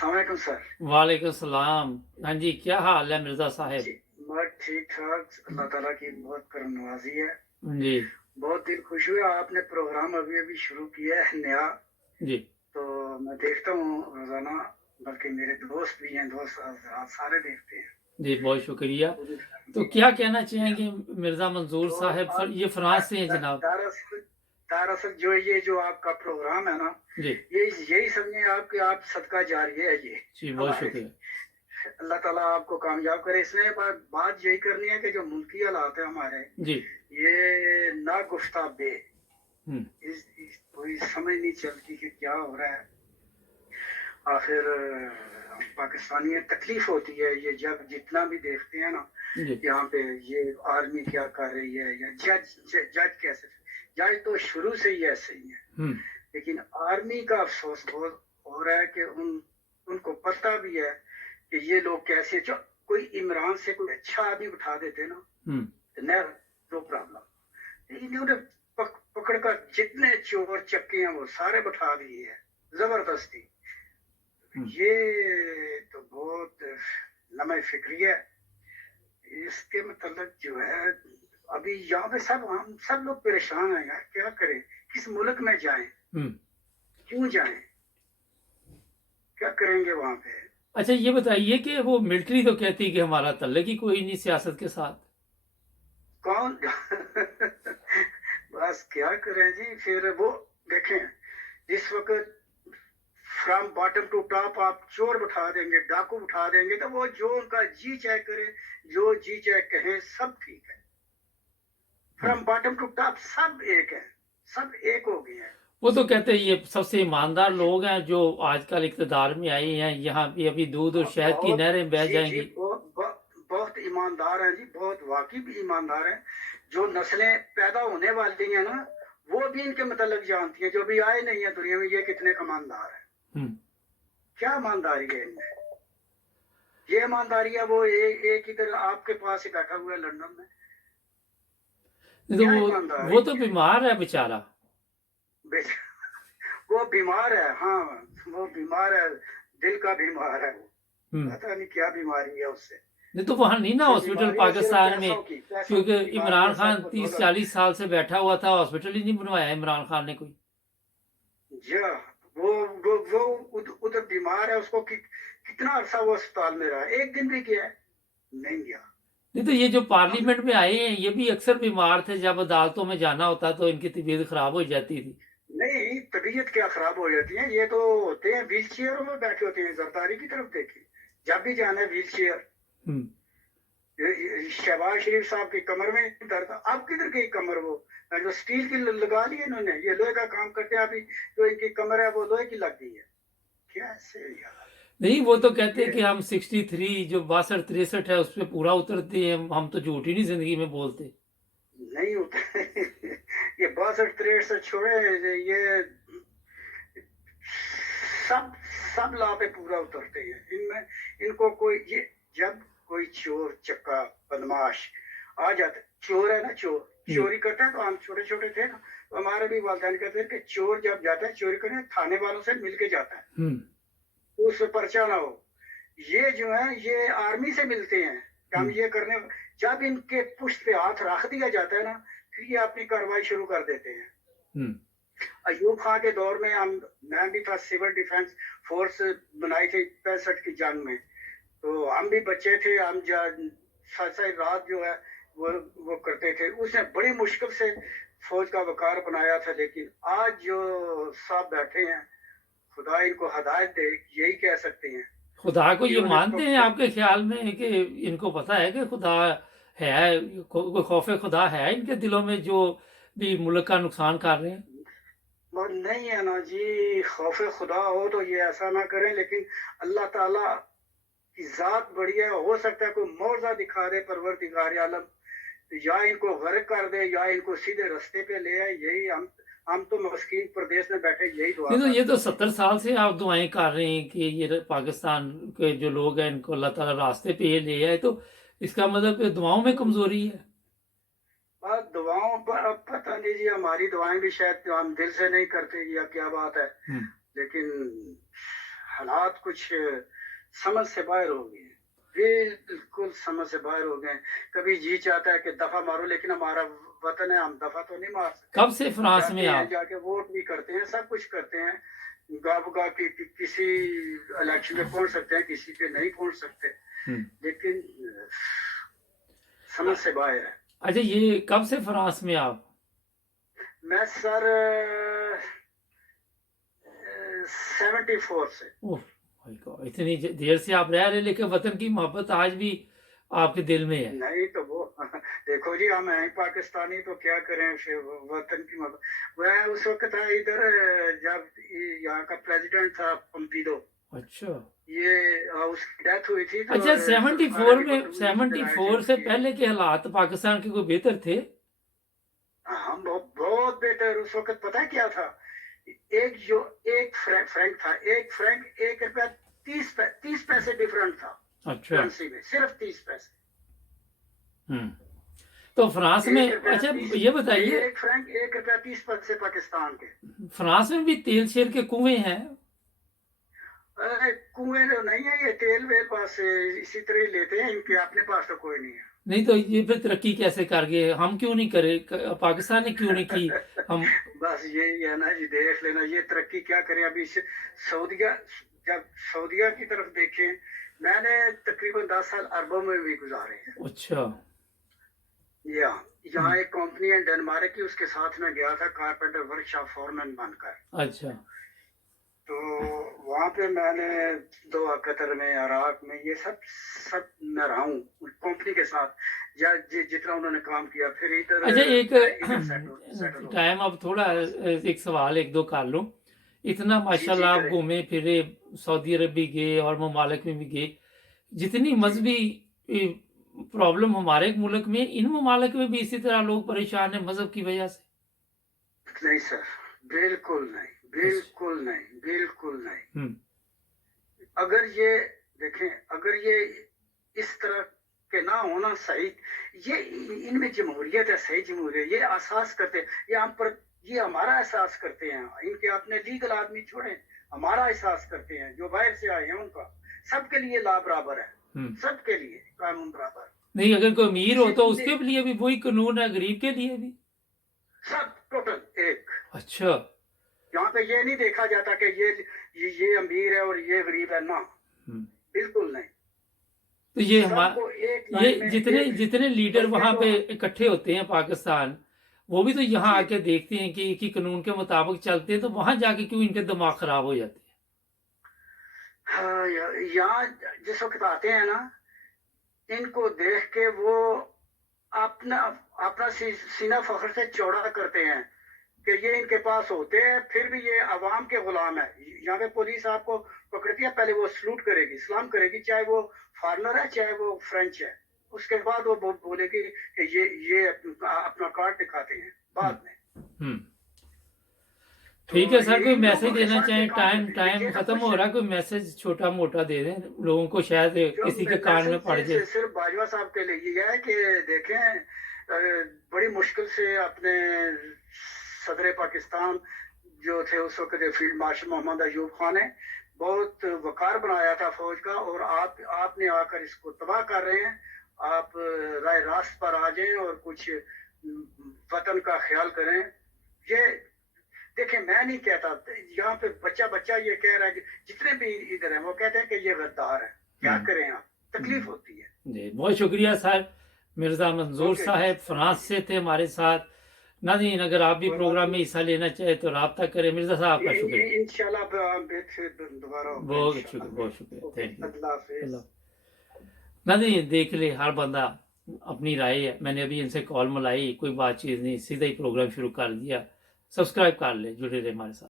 सलामकुम सर। वालेकुम सलाम। हाँ जी, क्या हाल है मिर्जा साहब? जी, मैं ठीक ठाक, अल्लाह ताला की बहुत करम नवाजी है। जी बहुत दिल खुश हुआ, आपने प्रोग्राम अभी अभी शुरू किया है नया। जी तो मैं देखता हूँ रोजाना, बल्कि मेरे दोस्त भी हैं, दोस्त आप सारे देखते हैं, जी, बहुत शुक्रिया। पूरी तो फैमिली है। क्या कहना या, चाहेंगे मिर्जा मंजूर तो साहब? आप ये फ्रांस से हैं जनाब। दरअसल दरअसल जो आपका प्रोग्राम है ना, जी ये यही समझे आपके आप सदका जारिया है ये जी, बहुत हमारे लिए। शुक्रिया। अल्लाह ताला आपको कामयाब करे। इसमें बात यही करनी है कि जो मुल्की हालात है हमारे, जी ये ना गुफ्ता बे, हम्म कोई समझ नहीं चलती कि क्या हो रहा है। आखिर पाकिस्तानी तकलीफ होती है ये जब जितना भी देखते हैं ना, जी यहाँ पे ये आर्मी क्या कर रही है, या जज कैसे। जज तो शुरू से ही ऐसे ही है, हम्म लेकिन आर्मी का अफसोस बहुत हो रहा है कि उनको पता भी है कि ये लोग कैसे, जो कोई इमरान से कोई अच्छा आदमी उठा देते ना, हम्म तो नो प्रॉब्लम। इन्होंने पकड़ कर जितने चोर चक्के हैं वो सारे बैठा दिए हैं जबरदस्ती। हम्म। ये तो बहुत लम्हे फिक्री है। इसके मतलब जो है, अभी यहाँ पे हम सब लोग परेशान हैं यार, क्या करें, किस मुल्क में जाएं, हम्म। क्यों जाएं, क्या करेंगे वहां पे। अच्छा, ये बताइए कि वो मिलिट्री तो कहती है कि हमारा तल्लुक ही कोई नहीं सियासत के साथ। कौन बस क्या करें जी, फिर वो देखें, जिस वक्त फ्रॉम बॉटम टू टॉप आप चोर उठा देंगे, डाकू उठा देंगे, तो वो जो उनका जी चाहे करे, जो जी चाहे कहें, सब ठीक है। फ्रॉम बॉटम टू टॉप सब एक है, सब एक हो गए हैं। वो तो कहते हैं ये सबसे ईमानदार अच्छा, लोग हैं जो आजकल इक़्तिदार में आए हैं, यहाँ भी अभी दूध और शहद की बहुत नहरें बह जी जी, जाएंगी। बहुत ईमानदार हैं जी, बहुत वाकई भी ईमानदार हैं। जो नस्लें पैदा होने वाली हैं ना, वो भी इनके मतलब जानती हैं। जो भी आए नहीं है दुनिया में, ये कितने ईमानदार है, हम्म। क्या ईमानदारी है इनमें। ये ईमानदारी है, वो एक इधर आपके पास ही बैठा हुआ है लंदन में, नहीं तो क्या वो ईमानदारी तो है। बीमार है बेचारा। वो बीमार है, हाँ, वो बीमार है, दिल का बीमार है वो। हम्म। पता नहीं क्या बीमारी है उससे। नहीं तो वहां नहीं ना ये हॉस्पिटल बीमारी है सिर्फ पाकिस्तान में? पैसों क्योंकि की बीमारी इमरान है, खान सबको 30-40 साल से बैठा हुआ था, हॉस्पिटल ही नहीं बनवाया इमरान खान ने कोई। जी हाँ, वो उधर बीमार है, उसको कितना अरसा वो अस्पताल में रहा, एक दिन भी गया है? नहीं गया। नहीं तो ये जो हम पार्लियामेंट में आए हैं ये भी अक्सर बीमार थे, जब अदालतों में जाना होता तो इनकी तबीयत खराब हो जाती थी। नहीं, तबीयत क्या खराब हो जाती है, ये तो होते हैं व्हील चेयर में बैठे होते हैं। जरदारी की तरफ देखिए, जब भी जाना है व्हील चेयर। हम्म। शहबाज शरीफ साहब की कमर में दर्द, अब किधर गई कमर? वो जो स्टील की लगा ली इन्होंने, ये लोहे का काम करते हैं। अभी जो इनकी कमर है वो लोहे की लग गई है। क्या ऐसे यार, नहीं, वो तो कहते हैं ये कि हम 63 जो 62-63 है उस पर पूरा उतरते हैं, हम तो झूठ ही नहीं जिंदगी में बोलते। नहीं होता ये 62-63 छोड़े, ये सब सब ला पे पूरा उतरते हैं इनमें। इनको कोई ये, जब कोई चोर चक्का बदमाश आ जाता, चोर है ना, चोर जी चोरी करता है, तो हम छोटे छोटे थे ना, तो हमारे भी वालदान कहते हैं कि चोर जब जाता है चोरी करने, थाने वालों से मिलके जाता है, हम्म तो उससे पर्चा ना हो। ये जो है, ये आर्मी से मिलते हैं कि हम हम्म ये करने। जब इनके पुष्ट पे हाथ रख दिया जाता है ना, फिर ये अपनी कार्रवाई शुरू कर देते हैं। हम्म अयूब खान के दौर में मैं भी था, सिविल डिफेंस फोर्स बनाई थी 65 की जंग में। तो हम भी बच्चे थे, हम सारी रात जो है वो करते थे। उसने बड़ी मुश्किल से फौज का वकार बनाया था। लेकिन आज जो साहब बैठे हैं, खुदा इनको हदायत दे, यही कह सकते हैं। खुदा को ये इन्होंने मानते हैं आपके ख्याल में कि इनको पता है कि खुदा है? कोई खौफ खुदा है इनके दिलों में जो भी मुल्क का नुकसान कर रहे हैं? नहीं है ना जी, खौफ खुदा हो तो ये ऐसा ना करें। लेकिन अल्लाह ताला की जात बड़ी है, हो सकता है कोई मौजा दिखा दे परवरदिगार आलम, तो या इनको गर्क कर दे या इनको सीधे रास्ते पे ले आए। यही हम तो मस्कीन प्रदेश में बैठे यही दुआ नहीं तो कर ये तो सकते हैं। 70 साल से आप दुआएं कर रहे हैं कि ये पाकिस्तान के जो लोग हैं इनको अल्लाह ताला रास्ते पे ले आए, तो इसका मतलब कि दुआओं में कमजोरी है। बात दुआओं पर, अब पता नहीं जी, हमारी दुआएं भी शायद हम दिल से नहीं करते या क्या बात है। हम्म लेकिन हालात कुछ समझ से बाहर हो गए, बिल्कुल समझ से बाहर हो गए। कभी जी चाहता है कि दफा मारो, लेकिन हमारा वतन है, हम दफा तो नहीं मार सकते। कब से फ्रांस में जाते हैं, आप? जाके वोट भी करते हैं, सब कुछ करते हैं, गाबगा किसी इलेक्शन में पहुंच सकते हैं, किसी पे नहीं पहुंच सकते, लेकिन समझ से बाहर है। अच्छा, ये कब से फ्रांस में आप? मैं सर 74 से। ओह भाई गॉड, इतनी देर से आप रह रहे, लेकिन वतन की मोहब्बत आज भी आपके दिल में है। नहीं तो वो देखो जी, हम हैं पाकिस्तानी, तो क्या करें फिर, वतन की मोहब्बत। वह उस वक्त था इधर, जब यहाँ का प्रेसिडेंट था पंपीडो, अच्छा ये उसकी डेथ हुई थी। तो अच्छा, 74 में, तो 74 से पहले के हालात पाकिस्तान के कोई बेहतर थे? हम बहुत बेहतर। उस वक्त पता है क्या था, एक फ्रैंक था, एक फ्रैंक 1 रुपया 30 पैसे डिफरेंट था अच्छा, करेंसी में, सिर्फ 30 पैसे। तो फ्रांस में, अच्छा ये बताइए, एक फ्रैंक 1 रुपया 30 पैसे पाकिस्तान के। फ्रांस में भी तेल शेल के कुएं हैं? अरे कुएं तो नहीं है, ये तेल वेल पास इसी तरह ही लेते हैं, इनके अपने पास तो कोई नहीं है। नहीं तो ये फिर तरक्की कैसे कर गए? हम क्यों नहीं करे, पाकिस्तान ने क्यों नहीं की? हम बस यही है ना जी, देख लेना, ये तरक्की क्या करें। अभी सऊदिया, जब सऊदिया की तरफ देखें, मैंने तकरीबन 10 साल अरबों में भी गुजारे हैं। अच्छा, यहाँ एक कंपनी है डेनमार्क की, उसके साथ में गया था कारपेंटर वर्कशॉप फॉरमैन बनकर। अच्छा, तो वहाँ पे मैंने दोहा, कतर में, इराक में, ये सब मैं रहा हूँ कंपनी के साथ, जितना उन्होंने काम किया। फिर इधर अच्छा एक सेटल हो। टाइम, अब थोड़ा एक सवाल एक दो कर लूं। इतना माशाल्लाह आप करें। घूमे फिरे, सऊदी अरब भी गए और ममालिक में भी गए, जितनी मजहबी प्रॉब्लम हमारे मुल्क में, इन ममालिक में भी इसी तरह लोग परेशान हैं मजहब की वजह से? नहीं सर, बिल्कुल नहीं, बिल्कुल नहीं, बिल्कुल नहीं। अगर ये देखें, अगर ये इस तरह के ना होना सही, ये इनमें जमहूरियत है, सही जमहूरियत, ये एहसास करते हैं, ये हम पर, ये हमारा एहसास करते हैं। इनके अपने लीगल आदमी छोड़े, हमारा एहसास करते हैं, जो बाहर से आए हैं उनका। सबके लिए ला बराबर है, सबके लिए कानून बराबर। नहीं, अगर कोई अमीर हो तो उसके लिए भी वही कानून है, गरीब के लिए भी सब टोटल एक। अच्छा, यहाँ पे ये नहीं देखा जाता कि ये अमीर है और ये गरीब है, ना, बिल्कुल नहीं। तो ये ये जितने लीडर वहां पे इकट्ठे होते हैं पाकिस्तान, वो भी तो यहाँ आके देखते हैं कि कानून के मुताबिक चलते हैं, तो वहां जाके क्यों इनके दिमाग खराब हो जाते हैं? हाँ, यहाँ जिस वक्त आते हैं ना, इनको देख के वो अपना सीना फख्र से चौड़ा करते हैं कि ये इनके पास होते हैं, फिर भी ये अवाम के गुलाम है। यहाँ पे पुलिस आपको पकड़ती है, पहले वो सलूट करेगी, सलाम करेगी, चाहे वो फॉरेनर है चाहे वो फ्रेंच है, उसके बाद वो बोलेगी कि ये अपना कार्ड दिखाते हैं बाद में। ठीक है सर, कोई मैसेज देना चाहें? टाइम खत्म हो रहा है, कोई मैसेज छोटा मोटा दे दें लोगों को, शायद किसी के कान में पड़ जाए। सिर्फ बाजवा साहब के लिए ये है कि देखें, बड़ी मुश्किल से अपने सदर पाकिस्तान जो थे उस वक्त, फील्ड मार्शल मोहम्मद अयूब खान ने बहुत वकार बनाया था फौज का, और आपने आकर इसको तबाह कर रहे हैं। आप राय रास्त पर आ जाएं और कुछ वतन का ख्याल करें। ये देखें, मैं नहीं कहता, यहाँ पे बच्चा ये कह रहा है कि जितने भी इधर हैं वो कहते हैं कि ये गद्दार है, क्या करें आप, तकलीफ होती है। जी, बहुत शुक्रिया सर। मिर्जा मंजूर साहब फ्रांस से थे हमारे साथ। नाज़रीन, अगर आप भी प्रोग्राम में हिस्सा लेना चाहे तो राब्ता करें। मिर्जा साहब का शुक्रिया, इंशाल्लाह दोबारा। बहुत शुक्रिया, थैंक यू। नाज़रीन, देख ले, हर बंदा अपनी राय है। मैंने अभी इनसे कॉल मिलाई, कोई बातचीत नहीं, सीधा ही प्रोग्राम शुरू कर दिया। सब्सक्राइब कर ले, जुड़े रहे हमारे साथ।